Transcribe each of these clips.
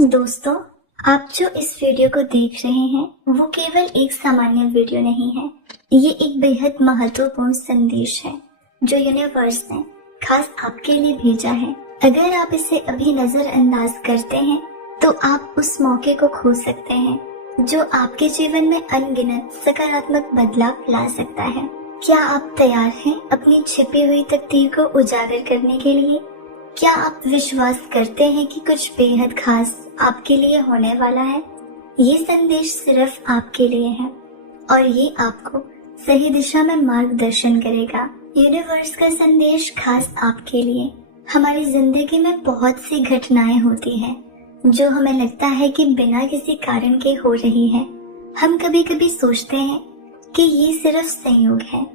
दोस्तों, आप जो इस वीडियो को देख रहे हैं वो केवल एक सामान्य वीडियो नहीं है। ये एक बेहद महत्वपूर्ण संदेश है जो यूनिवर्स ने खास आपके लिए भेजा है। अगर आप इसे अभी नजरअंदाज करते हैं तो आप उस मौके को खो सकते हैं जो आपके जीवन में अनगिनत सकारात्मक बदलाव ला सकता है। क्या आप तैयार हैं अपनी छिपी हुई तकदीर को उजागर करने के लिए? क्या आप विश्वास करते हैं कि कुछ बेहद खास आपके लिए होने वाला है? ये संदेश सिर्फ आपके लिए है और ये आपको सही दिशा में मार्गदर्शन करेगा। यूनिवर्स का संदेश खास आपके लिए। हमारी जिंदगी में बहुत सी घटनाएं होती हैं जो हमें लगता है कि बिना किसी कारण के हो रही है। हम कभी कभी सोचते हैं कि ये सिर्फ संयोग है,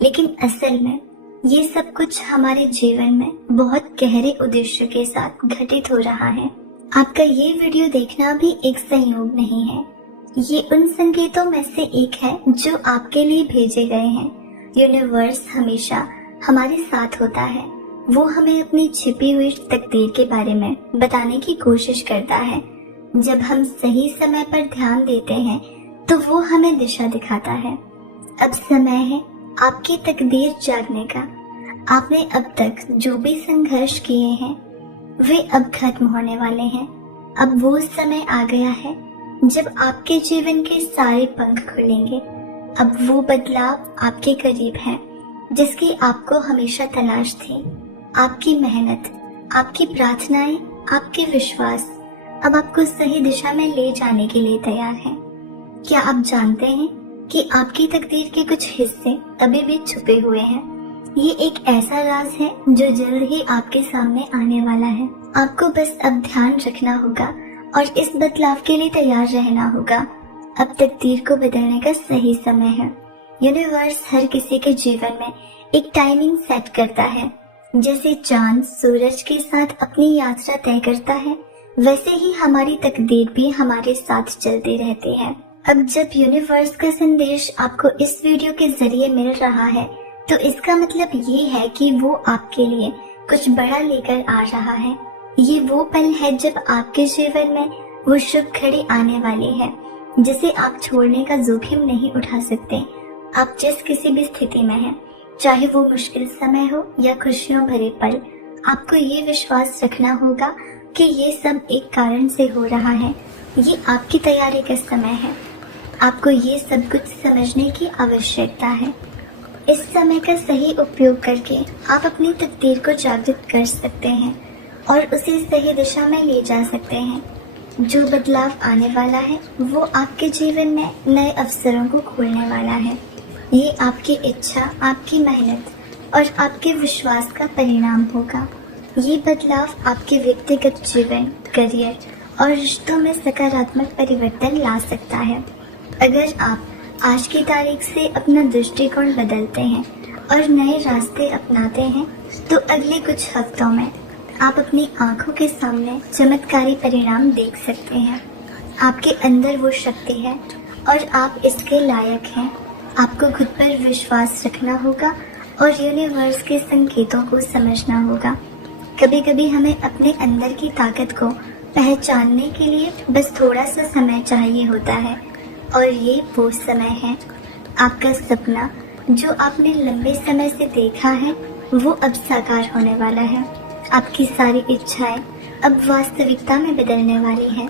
लेकिन असल में ये सब कुछ हमारे जीवन में बहुत गहरे उद्देश्य के साथ घटित हो रहा है। आपका ये वीडियो देखना भी एक संयोग नहीं है। ये उन संकेतों में से एक है जो आपके लिए भेजे गए हैं। यूनिवर्स हमेशा हमारे साथ होता है। वो हमें अपनी छिपी हुई तकदीर के बारे में बताने की कोशिश करता है। जब हम सही समय पर ध्यान देते हैं तो वो हमें दिशा दिखाता है। अब समय है आपकी तकदीर जागने का। आपने अब तक जो भी संघर्ष किए हैं वे अब खत्म होने वाले हैं। अब वो समय आ गया है जब आपके जीवन के सारे पंख खुलेंगे। अब वो बदलाव आपके करीब है जिसकी आपको हमेशा तलाश थी। आपकी मेहनत, आपकी प्रार्थनाएं, आपके विश्वास अब आपको सही दिशा में ले जाने के लिए तैयार हैं। क्या आप जानते हैं कि आपकी तकदीर के कुछ हिस्से अभी भी छुपे हुए हैं? ये एक ऐसा राज है जो जल्द ही आपके सामने आने वाला है। आपको बस अब ध्यान रखना होगा और इस बदलाव के लिए तैयार रहना होगा। अब तकदीर को बदलने का सही समय है। यूनिवर्स हर किसी के जीवन में एक टाइमिंग सेट करता है। जैसे चांद सूरज के साथ अपनी यात्रा तय करता है, वैसे ही हमारी तकदीर भी हमारे साथ चलती रहती है। अब जब यूनिवर्स का संदेश आपको इस वीडियो के जरिए मिल रहा है तो इसका मतलब ये है कि वो आपके लिए कुछ बड़ा लेकर आ रहा है। ये वो पल है जब आपके जीवन में वो शुभ घड़ी आने वाली है जिसे आप छोड़ने का जोखिम नहीं उठा सकते। आप जिस किसी भी स्थिति में हैं, चाहे वो मुश्किल समय हो या खुशियों भरे पल, आपको ये विश्वास रखना होगा कि ये सब एक कारण से हो रहा है। ये आपकी तैयारी का समय है। आपको ये सब कुछ समझने की आवश्यकता है। इस समय का सही उपयोग करके आप अपनी तकदीर को जागृत कर सकते हैं और उसे सही दिशा में ले जा सकते हैं। जो बदलाव आने वाला है वो आपके जीवन में नए अवसरों को खोलने वाला है। ये आपकी इच्छा, आपकी मेहनत और आपके विश्वास का परिणाम होगा। ये बदलाव आपके व्यक्तिगत जीवन, करियर और रिश्तों में सकारात्मक परिवर्तन ला सकता है। अगर आप आज की तारीख से अपना दृष्टिकोण बदलते हैं और नए रास्ते अपनाते हैं तो अगले कुछ हफ्तों में आप अपनी आंखों के सामने चमत्कारी परिणाम देख सकते हैं। आपके अंदर वो शक्ति है और आप इसके लायक हैं। आपको खुद पर विश्वास रखना होगा और यूनिवर्स के संकेतों को समझना होगा। कभी कभी हमें अपने अंदर की ताकत को पहचानने के लिए बस थोड़ा सा समय चाहिए होता है और ये वो समय है। आपका सपना जो आपने लंबे समय से देखा है वो अब साकार होने वाला है। आपकी सारी इच्छाएं अब वास्तविकता में बदलने वाली हैं।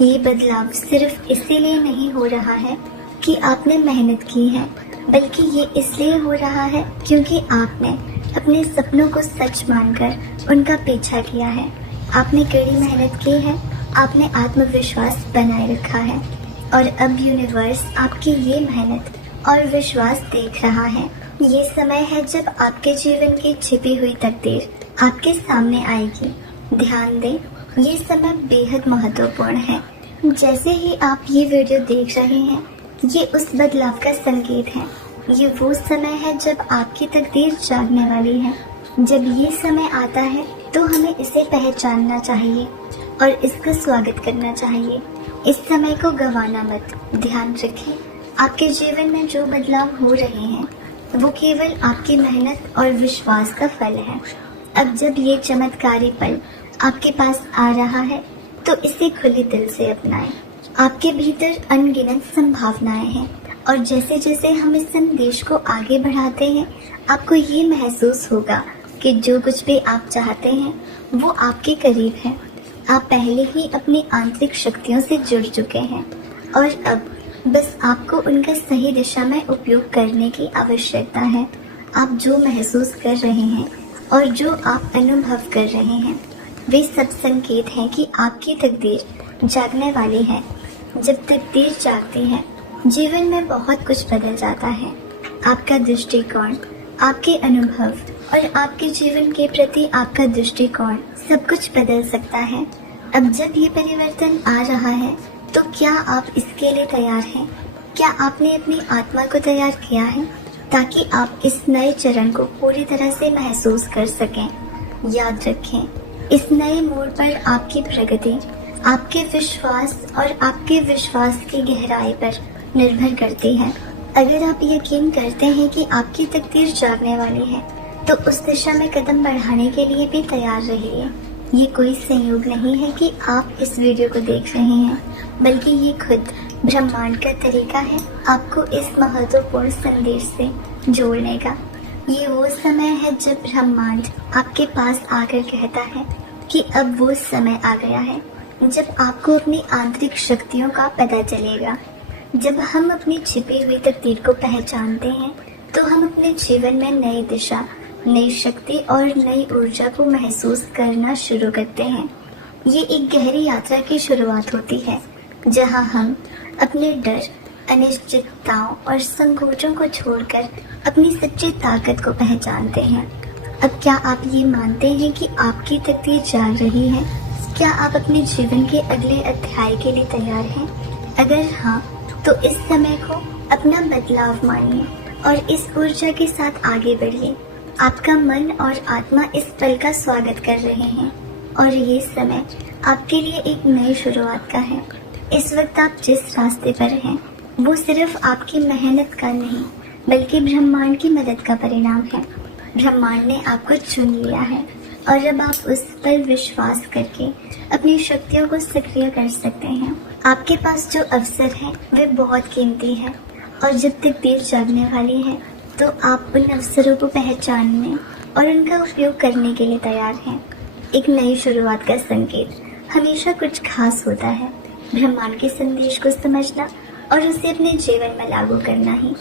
ये बदलाव सिर्फ इसीलिए नहीं हो रहा है कि आपने मेहनत की है, बल्कि ये इसलिए हो रहा है क्योंकि आपने अपने सपनों को सच मानकर उनका पीछा किया है। आपने कड़ी मेहनत की है, आपने आत्मविश्वास बनाए रखा है और अब यूनिवर्स आपकी ये मेहनत और विश्वास देख रहा है। ये समय है जब आपके जीवन की छिपी हुई तकदीर आपके सामने आएगी। ध्यान दें, ये समय बेहद महत्वपूर्ण है। जैसे ही आप ये वीडियो देख रहे हैं, ये उस बदलाव का संकेत है। ये वो समय है जब आपकी तकदीर जागने वाली है। जब ये समय आता है तो हमें इसे पहचानना चाहिए और इसका स्वागत करना चाहिए। इस समय को गंवाना मत। ध्यान रखें, आपके जीवन में जो बदलाव हो रहे हैं वो केवल आपकी मेहनत और विश्वास का फल है। अब जब ये चमत्कारी पल आपके पास आ रहा है तो इसे खुले दिल से अपनाएं। आपके भीतर अनगिनत संभावनाएं हैं और जैसे जैसे हम इस संदेश को आगे बढ़ाते हैं, आपको ये महसूस होगा कि जो कुछ भी आप चाहते हैं वो आपके करीब है। आप पहले ही अपनी आंतरिक शक्तियों से जुड़ चुके हैं और अब बस आपको उनका सही दिशा में उपयोग करने की आवश्यकता है। आप जो महसूस कर रहे हैं और जो आप अनुभव कर रहे हैं वे सब संकेत हैं कि आपकी तकदीर जागने वाली है। जब तकदीर जागती है, जीवन में बहुत कुछ बदल जाता है। आपका दृष्टिकोण, आपके अनुभव और आपके जीवन के प्रति आपका दृष्टिकोण सब कुछ बदल सकता है। अब जब ये परिवर्तन आ रहा है तो क्या आप इसके लिए तैयार हैं? क्या आपने अपनी आत्मा को तैयार किया है ताकि आप इस नए चरण को पूरी तरह से महसूस कर सकें? याद रखें, इस नए मोड़ पर आपकी प्रगति आपके विश्वास और आपके विश्वास की गहराई पर निर्भर करती है। अगर आप यकीन करते हैं कि आपकी तकदीर जागने वाली है तो उस दिशा में कदम बढ़ाने के लिए भी तैयार रहिए। ये कोई संयोग नहीं है कि आप इस वीडियो को देख रहे हैं, बल्कि ये खुद ब्रह्मांड का तरीका है आपको इस महत्वपूर्ण संदेश से जोड़ने का। ये वो समय है जब ब्रह्मांड आपके पास आकर कहता है कि अब वो समय आ गया है जब आपको अपनी आंतरिक शक्तियों का पता चलेगा। जब हम अपनी छिपी हुई तकदीर को पहचानते हैं तो हम अपने जीवन में नई दिशा, नई शक्ति और नई ऊर्जा को महसूस करना शुरू करते हैं। ये एक गहरी यात्रा की शुरुआत होती है जहां हम अपने डर, अनिश्चितताओं और संकोचों को छोड़कर अपनी सच्ची ताकत को पहचानते हैं। अब क्या आप ये मानते हैं कि आपकी तकदीर जाग रही है? क्या आप अपने जीवन के अगले अध्याय के लिए तैयार हैं? अगर हाँ, तो इस समय को अपना बदलाव मानिए और इस ऊर्जा के साथ आगे बढ़िए। आपका मन और आत्मा इस पल का स्वागत कर रहे हैं और ये समय आपके लिए एक नई शुरुआत का है। इस वक्त आप जिस रास्ते पर हैं वो सिर्फ आपकी मेहनत का नहीं बल्कि ब्रह्मांड की मदद का परिणाम है। ब्रह्मांड ने आपको चुन लिया है और अब आप उस पर विश्वास करके अपनी शक्तियों को सक्रिय कर सकते हैं। आपके पास जो अवसर है वे बहुत कीमती है और जब तकदीर जागने वाली है तो आप उन अवसरों को पहचानने और उनका उपयोग करने के लिए तैयार हैं। एक नई शुरुआत का संकेत हमेशा कुछ खास होता है। ब्रह्मांड के संदेश को समझना और उसे अपने जीवन में लागू करना ही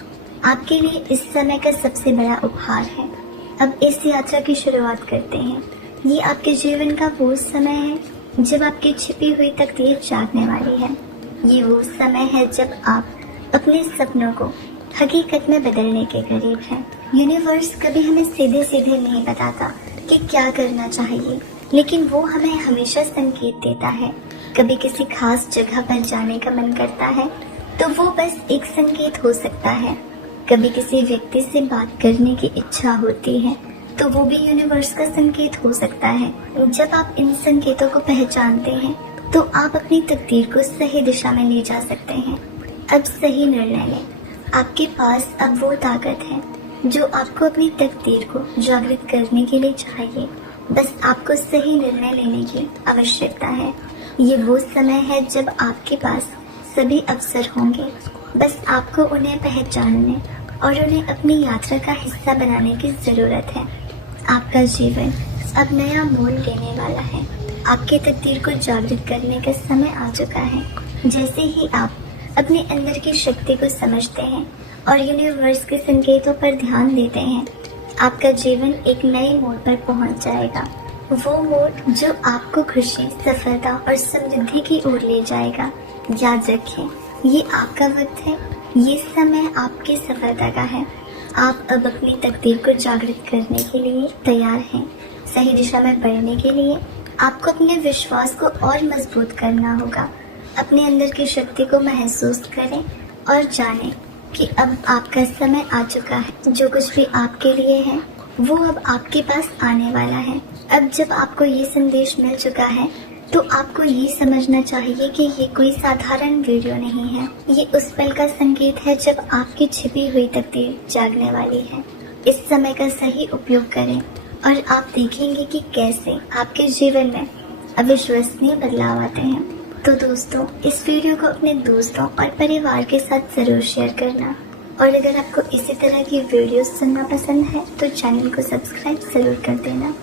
आपके लिए इस समय का सबसे बड़ा उपहार है। अब इस यात्रा की शुरुआत करते हैं। ये आपके जीवन का वो समय है जब आपकी छिपी हुई तकदीर जागने वाली है। ये वो समय है जब आप अपने सपनों को हकीकत में बदलने के करीब हैं। यूनिवर्स कभी हमें सीधे सीधे नहीं बताता कि क्या करना चाहिए, लेकिन वो हमें हमेशा संकेत देता है। कभी किसी खास जगह पर जाने का मन करता है तो वो बस एक संकेत हो सकता है। कभी किसी व्यक्ति से बात करने की इच्छा होती है तो वो भी यूनिवर्स का संकेत हो सकता है। जब आप इन संकेतों को पहचानते हैं तो आप अपनी तकदीर को सही दिशा में ले जा सकते हैं। अब सही निर्णय लें। आपके पास अब वो ताकत है जो आपको अपनी तकदीर को जागृत करने के लिए चाहिए। बस आपको सही निर्णय लेने की आवश्यकता है। ये वो समय है जब आपके पास सभी अवसर होंगे। बस आपको उन्हें पहचानने और उन्हें अपनी यात्रा का हिस्सा बनाने की जरूरत है। आपका जीवन अब नया मोड़ लेने वाला है। आपकी तकदीर को जागृत करने का समय आ चुका है। जैसे ही आप अपने अंदर की शक्ति को समझते हैं और यूनिवर्स के संकेतों पर ध्यान देते हैं, आपका जीवन एक नए मोड़ पर पहुंच जाएगा। वो मोड़ जो आपको खुशी, सफलता और समृद्धि की ओर ले जाएगा। याद रखें, ये आपका वक्त है। ये समय आपकी सफलता का है। आप अब अपनी तकदीर को जागृत करने के लिए तैयार हैं। सही दिशा में बढ़ने के लिए आपको अपने विश्वास को और मजबूत करना होगा। अपने अंदर की शक्ति को महसूस करें और जानें कि अब आपका समय आ चुका है। जो कुछ भी आपके लिए है वो अब आपके पास आने वाला है। अब जब आपको ये संदेश मिल चुका है तो आपको ये समझना चाहिए कि ये कोई साधारण वीडियो नहीं है। ये उस पल का संकेत है जब आपकी छिपी हुई तकदीर जागने वाली है। इस समय का सही उपयोग करें और आप देखेंगे कि कैसे आपके जीवन में अविश्वसनीय बदलाव आते हैं। तो दोस्तों, इस वीडियो को अपने दोस्तों और परिवार के साथ जरूर शेयर करना। और अगर आपको इसी तरह की वीडियोस सुनना पसंद है तो चैनल को सब्सक्राइब जरूर कर देना।